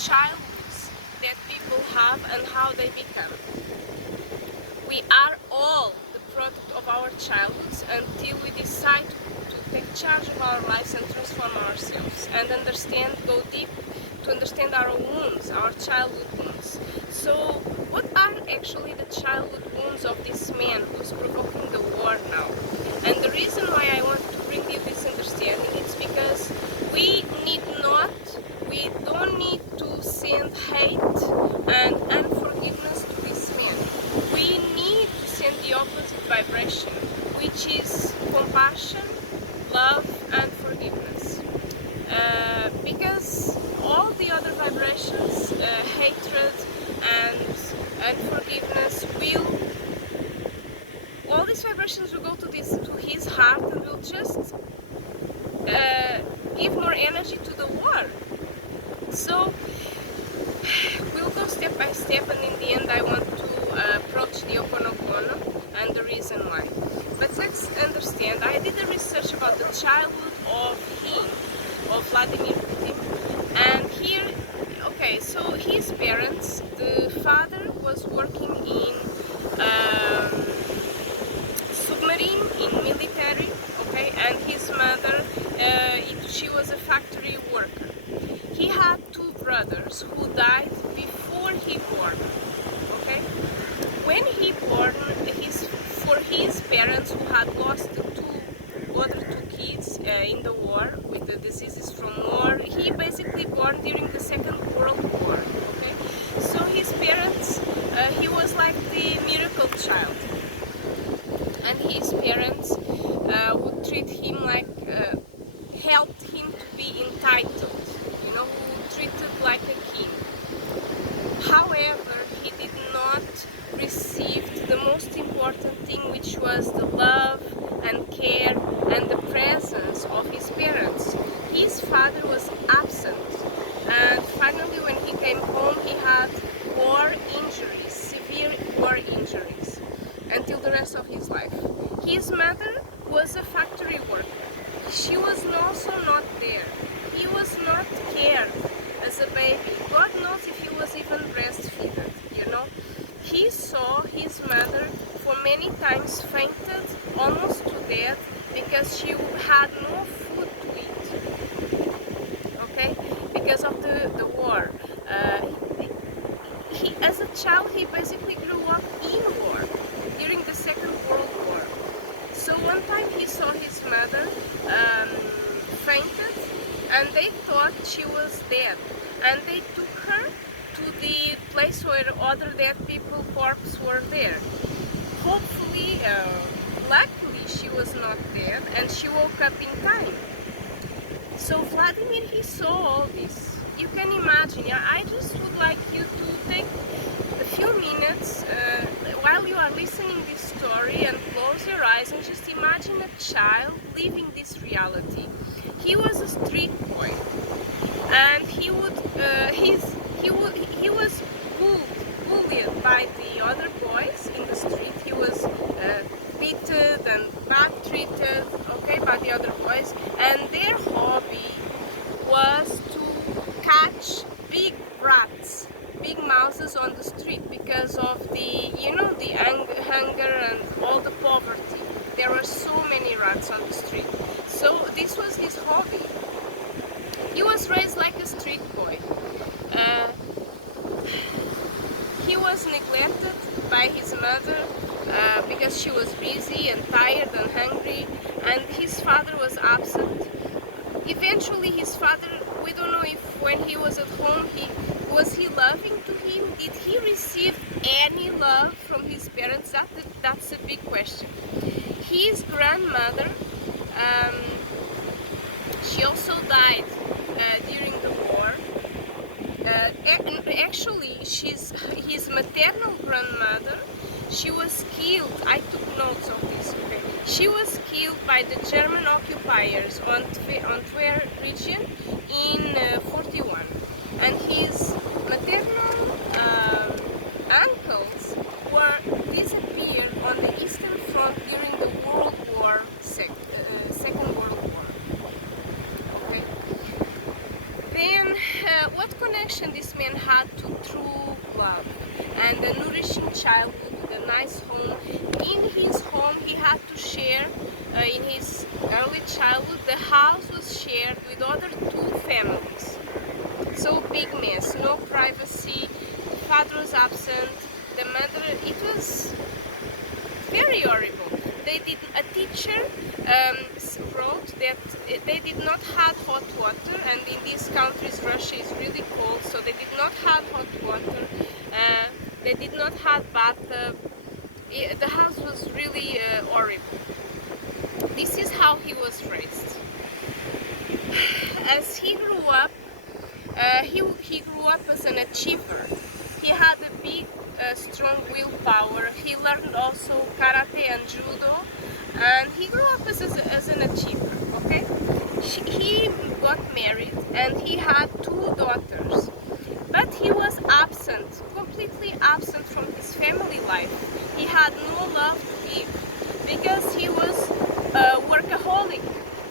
childhoods that people have and how they become. We are all the product of our childhoods until we decide to take charge of our lives and transform ourselves and understand, go deep to understand our wounds, our childhood wounds. So what are actually the childhood wounds of this man who's provoking the war now? And the reason why I want to bring you this understanding is because we don't need to send hate and unforgiveness to this man. We need to send the opposite vibration, which is compassion, love and forgiveness. Because all the other vibrations, hatred and unforgiveness, all these vibrations will go to his heart and will just give more energy to the war. So we'll go step by step, and in the end I want to approach the Ho'oponopono and the reason why. But let's understand, I did a research about the childhood of Vladimir Putin, and here, okay, so his parents, the father was working in submarine, in military, okay, and his mother, she was a factory worker. He had two brothers who died before he born, okay? When he born, for his parents who had lost the other two kids in the war, with the diseases from war, he basically born during the Second World War, okay? So his parents, he was like the miracle child. And his parents would treat him like, helped him to be entitled, you know, treated like a king. However, he did not receive the most important thing, which was the love and care and the presence of his parents. His father was absent, and finally when he came home he had war injuries, severe war injuries, until the rest of his life. His mother was a factory worker. She was also not there. He was not cared as a baby. God knows if he was even breastfeeded, you know. He saw his mother for many times fainted, almost to death, because she had no food to eat, okay, because of the war. As a child, he basically grew up in war, during the Second World War. So one time he saw his mother fainted, and they thought she was dead, and they took her to the place where other dead people corpses were there. Hopefully, luckily she was not dead, and she woke up in time. So Vladimir, he saw all this. You can imagine. Yeah, I just would like you to take a few minutes while you are listening this story and close your eyes and just imagine a child living this reality. He was a street boy, and he was bullied by the other boys in the street. He was beaten and bad treated, okay, by the other boys, and their hobby was to catch big rats, big mouses on the street, because of the, you know, the hunger and all the poverty. There were so many rats on the street. So this was his hobby. He was raised like a street boy. He was neglected by his mother because she was busy and tired and hungry, and his father was absent. Eventually his father, we don't know if when he was at home, was he loving to him? Did he receive any love from his parents? That's a big question. His grandmother, she also died during the war. Actually, his maternal grandmother, she was killed. I took notes of this, okay? She was killed by the German occupiers on Tver region in 41. And his maternal uncles were disappeared on the Eastern Front during the Second World War. Okay. Then, what connection this man had to true love and a nourishing childhood with a nice home. In his home he had to share, in his early childhood, the house was shared with other two families. So big mess, no privacy, the father was absent, the mother, it was very horrible. A teacher wrote that they did not have hot water, and in these countries Russia is really cold, so they did not have hot water, they did not have bathtub. The house was really horrible. This is how he was raised. As he grew up, he grew up as an achiever. He had a big strong willpower. He learned also karate and judo, and he grew up as an achiever. Okay, he got married and he had two daughters, but he was absent, completely absent from his family life. He had no love to give because he was a workaholic.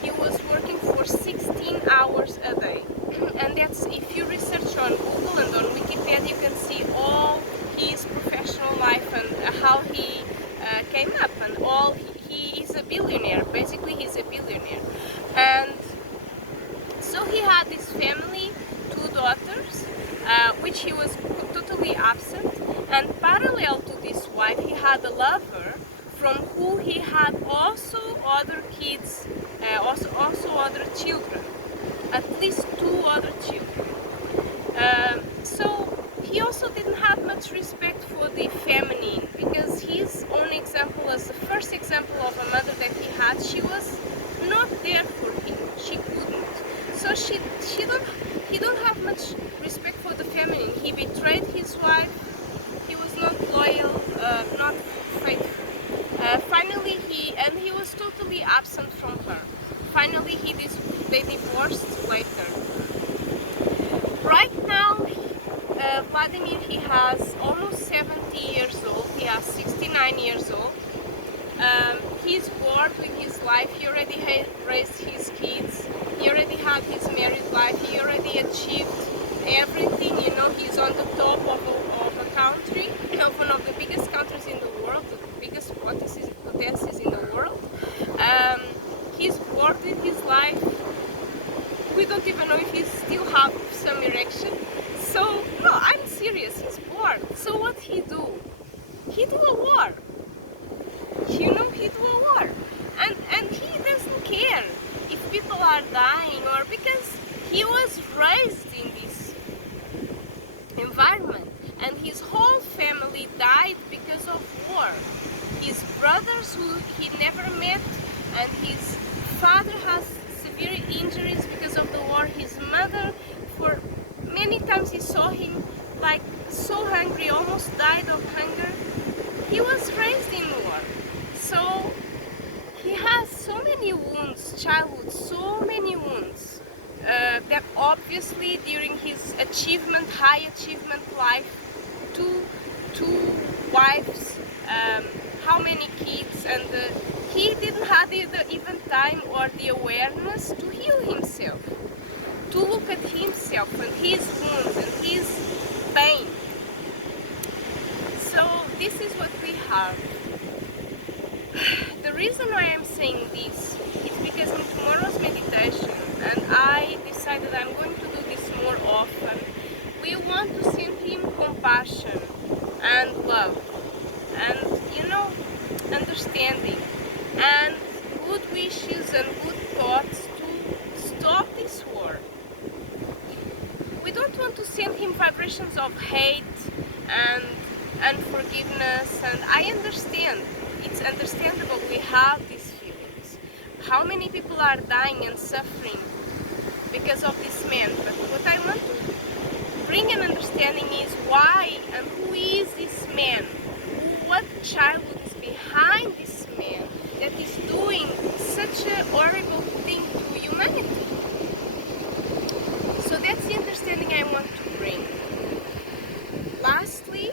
He was working for 16 hours a day, and that's, if you research on Google and on Wikipedia, you can see all his professional life and how he came up, and all. He is a billionaire, basically he's a billionaire. And so he had his family, two daughters, which he was totally absent, and parallel to this wife he had a lover from who he had also other kids, also other children, at least two other children. So he also didn't have much respect for the feminine, because his own example, as the first example of a mother that he had, she was not there for him. She couldn't. So he don't have much respect for the feminine. He betrayed his wife. He was not loyal, not faithful. Finally, he was totally absent from her. Finally, they divorced later. Right now, Vladimir, he has almost 70 years old. He has 69 years old. He's bored with his life. He already raised his kids. He already had his married life. He already achieved everything. You know, he's on the top of a country, of one of the biggest countries in the world, the biggest potencies in the world. He's bored with his life. We don't even know if he still have some erection. So, no, I'm serious, he's bored. So what he do? He do a war. You know, he do a war. And he doesn't care if people are dying, or because he was raised in this environment. And his whole family died because of war. His brothers who he never met, and his father has severe injuries because of the war. His mother, for many times he saw him like so hungry, almost died of hunger. He was raised in war. So he has so many wounds, childhood, so many wounds, that obviously during his high achievement life, two wives, how many kids, and he didn't have even time or the awareness to heal himself, to look at himself and his wounds and his pain. So this is what we have. The reason why I'm saying this is because in tomorrow's meditation, and I decided I'm going to do this more often, we want to send him compassion and love and, you know, understanding and good wishes and good thoughts to stop this war. We don't want to send him vibrations of hate and unforgiveness, and I understand, it's understandable we have these feelings. How many people are dying and suffering because of this man? But what I want to bring an understanding is why and who is this man? What childhood is behind this man that is doing such a horrible thing to humanity? So that's the understanding I want to bring. Lastly,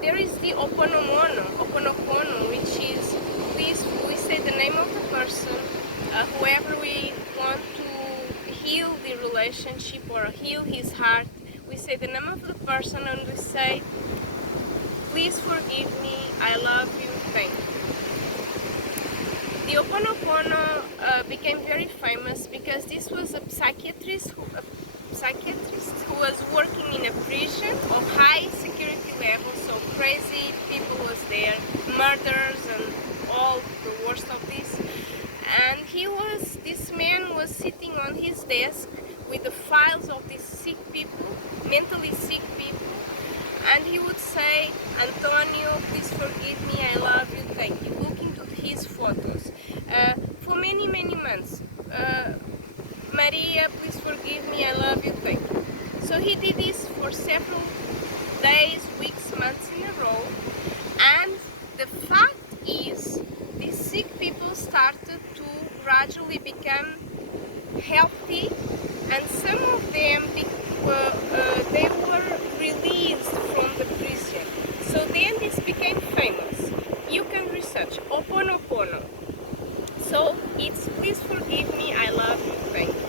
there is the Oponopono, which is, we say the name of the person, whoever we want to heal the relationship. relationship or heal his heart, we say the name of the person and we say, please forgive me, I love you, thank you. The Ho'oponopono became very famous because this was a psychiatrist who was working in a prison of high security level, so crazy people was there, murders and all the worst of this. And this man was sitting on his desk with the files of these sick people, mentally sick people, and he would say, Antonio, please forgive me, I love you, thank you. Look into his photos. For many months. Maria, please forgive me, I love you, thank you. So he did this for several days, weeks, months in a row, and the fact is, these sick people started to gradually become healthy, and some of them they were released from the prison. So then this became famous. You can research Ho'oponopono. So it's please forgive me, I love you, thank you.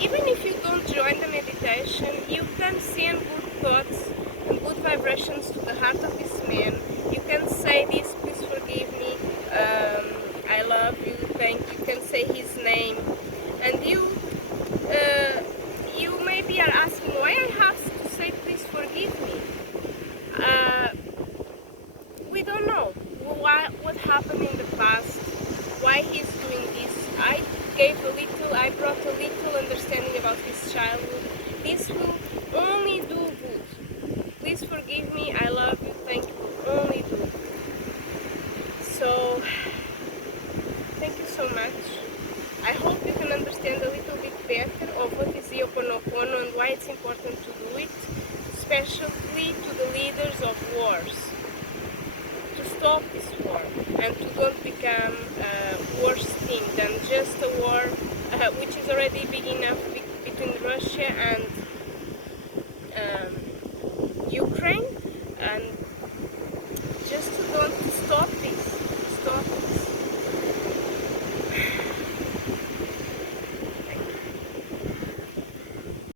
Even if you don't join the meditation, you can send good thoughts and good vibrations to the heart of this man. You can say this, please forgive me, I love you, thank you. You can say his name. And you maybe are asking why I have to say please forgive me. We don't know what happened in the past, why he's doing this. I brought a little understanding about his childhood. This will only do good. Please forgive me, I love you, thank you, will only do good. So, thank you so much. I hope you can understand a little bit better of what is the Ho'oponopono and why it's important to do it, especially to the leaders of wars, to stop this war and to don't become a worse thing than just a war which is already big enough between Russia and Ukraine.